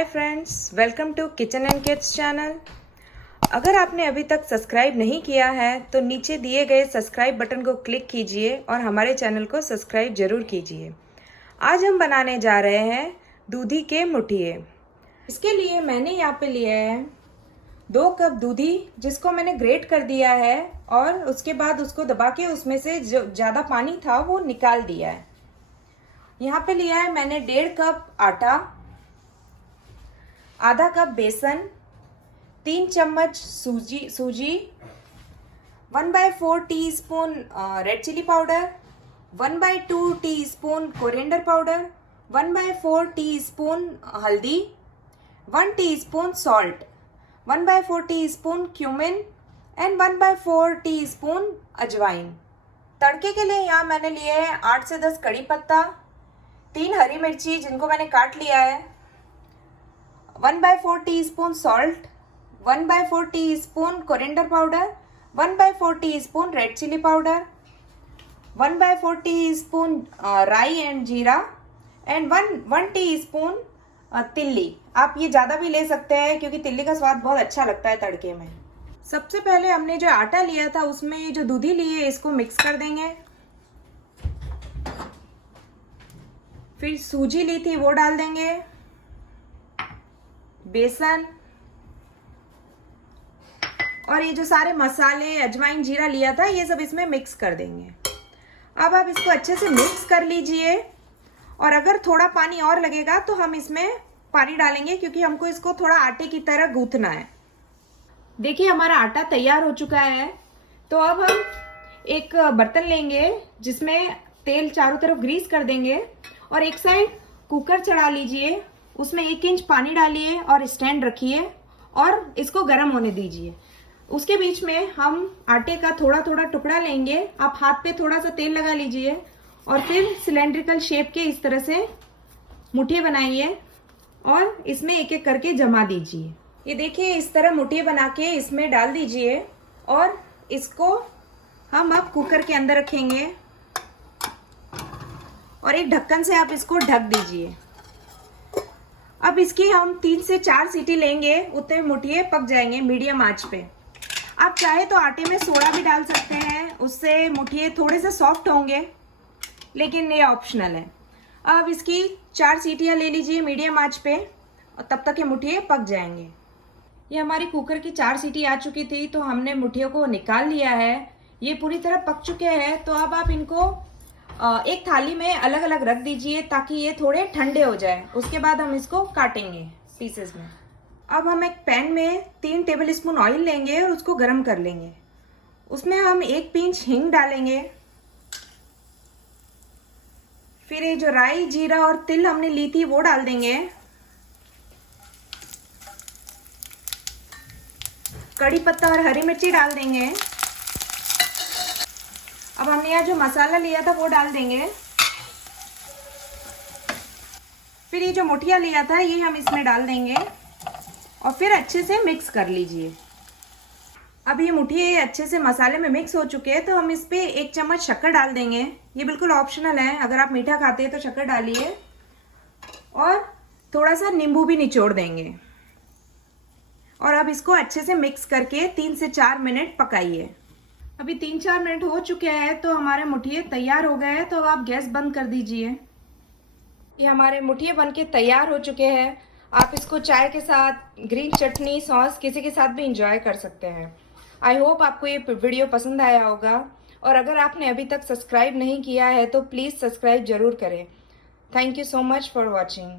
Hi friends, welcome to kitchen and kids channel. अगर आपने अभी तक सब्सक्राइब नहीं किया है तो नीचे दिए गए सब्सक्राइब बटन को क्लिक कीजिए और हमारे चैनल को सब्सक्राइब ज़रूर कीजिए। आज हम बनाने जा रहे हैं दूधी के मुठिए। इसके लिए मैंने यहाँ पे लिया है 2 कप दूधी, जिसको मैंने ग्रेट कर दिया है और उसके बाद उसको दबा के उसमें से जो ज़्यादा पानी था वो निकाल दिया है। यहाँ पे लिया है मैंने 1.5 कप आटा, आधा कप बेसन, 3 चम्मच सूजी, 1/4 teaspoon red chilli powder, 1/2 teaspoon coriander powder, 1/4 teaspoon हल्दी, 1 teaspoon salt, 1/4 teaspoon cumin and 1/4 teaspoon अजवाइन। तड़के के लिए यहाँ मैंने लिए हैं 8 से 10 कड़ी पत्ता, 3 हरी मिर्ची जिनको मैंने काट लिया है, 1/4 teaspoon salt, 1/4 teaspoon coriander powder, 1/4 teaspoon red chilli powder, 1/4 teaspoon राई एंड जीरा एंड 1 टीस्पून तिल्ली। आप ये ज़्यादा भी ले सकते हैं क्योंकि तिल्ली का स्वाद बहुत अच्छा लगता है तड़के में। सबसे पहले हमने जो आटा लिया था उसमें ये जो दूधी ली है इसको मिक्स कर देंगे। फिर सूजी ली थी वो डाल देंगे, बेसन और ये जो सारे मसाले अजवाइन जीरा लिया था ये सब इसमें मिक्स कर देंगे। अब आप इसको अच्छे से मिक्स कर लीजिए और अगर थोड़ा पानी और लगेगा तो हम इसमें पानी डालेंगे क्योंकि हमको इसको थोड़ा आटे की तरह गूंथना है। देखिए हमारा आटा तैयार हो चुका है। तो अब हम एक बर्तन लेंगे जिसमें तेल चारों तरफ ग्रीस कर देंगे और एक साइड कुकर चढ़ा लीजिए, उसमें 1 इंच पानी डालिए और स्टैंड रखिए और इसको गर्म होने दीजिए। उसके बीच में हम आटे का थोड़ा थोड़ा टुकड़ा लेंगे। आप हाथ पे थोड़ा सा तेल लगा लीजिए और फिर सिलेंड्रिकल शेप के इस तरह से मुठिए बनाइए और इसमें एक एक करके जमा दीजिए। ये देखिए इस तरह मुठिए बना के इसमें डाल दीजिए और इसको हम अब कुकर के अंदर रखेंगे और एक ढक्कन से आप इसको ढक दीजिए। अब इसकी हम 3 से 4 सीटी लेंगे, उतने मुठिए पक जाएंगे मीडियम आंच पे। आप चाहे तो आटे में सोडा भी डाल सकते हैं, उससे मुठिए थोड़े से सॉफ्ट होंगे, लेकिन ये ऑप्शनल है। अब इसकी 4 सीटियां ले लीजिए मीडियम आंच पे और तब तक ये मुठिए पक जाएंगे। ये हमारी कुकर की 4 सीटी आ चुकी थी तो हमने मुठियों को निकाल लिया है। ये पूरी तरह पक चुके हैं। तो अब आप इनको एक थाली में अलग अलग रख दीजिए ताकि ये थोड़े ठंडे हो जाए। उसके बाद हम इसको काटेंगे पीसेस में। अब हम एक पैन में 3 टेबलस्पून ऑयल लेंगे और उसको गर्म कर लेंगे। उसमें हम 1 पिंच हींग डालेंगे। फिर ये जो राई जीरा और तिल हमने ली थी वो डाल देंगे। कड़ी पत्ता और हरी मिर्ची डाल देंगे। अब हमने यहाँ जो मसाला लिया था वो डाल देंगे। फिर ये जो मुठिया लिया था ये हम इसमें डाल देंगे और फिर अच्छे से मिक्स कर लीजिए। अब ये मुठिए अच्छे से मसाले में मिक्स हो चुके हैं तो हम इस पे 1 चम्मच शक्कर डाल देंगे। ये बिल्कुल ऑप्शनल है, अगर आप मीठा खाते हैं तो शक्कर डालिए और थोड़ा सा नींबू भी निचोड़ देंगे। और अब इसको अच्छे से मिक्स करके 3 से 4 मिनट पकाइए। अभी 3-4 मिनट हो चुके हैं तो हमारे मुठिए तैयार हो गए हैं। तो अब आप गैस बंद कर दीजिए। ये हमारे मुठिए बनके तैयार हो चुके हैं। आप इसको चाय के साथ, ग्रीन चटनी, सॉस किसी के साथ भी इंजॉय कर सकते हैं। आई होप आपको ये वीडियो पसंद आया होगा और अगर आपने अभी तक सब्सक्राइब नहीं किया है तो प्लीज़ सब्सक्राइब जरूर करें। Thank you so much for watching.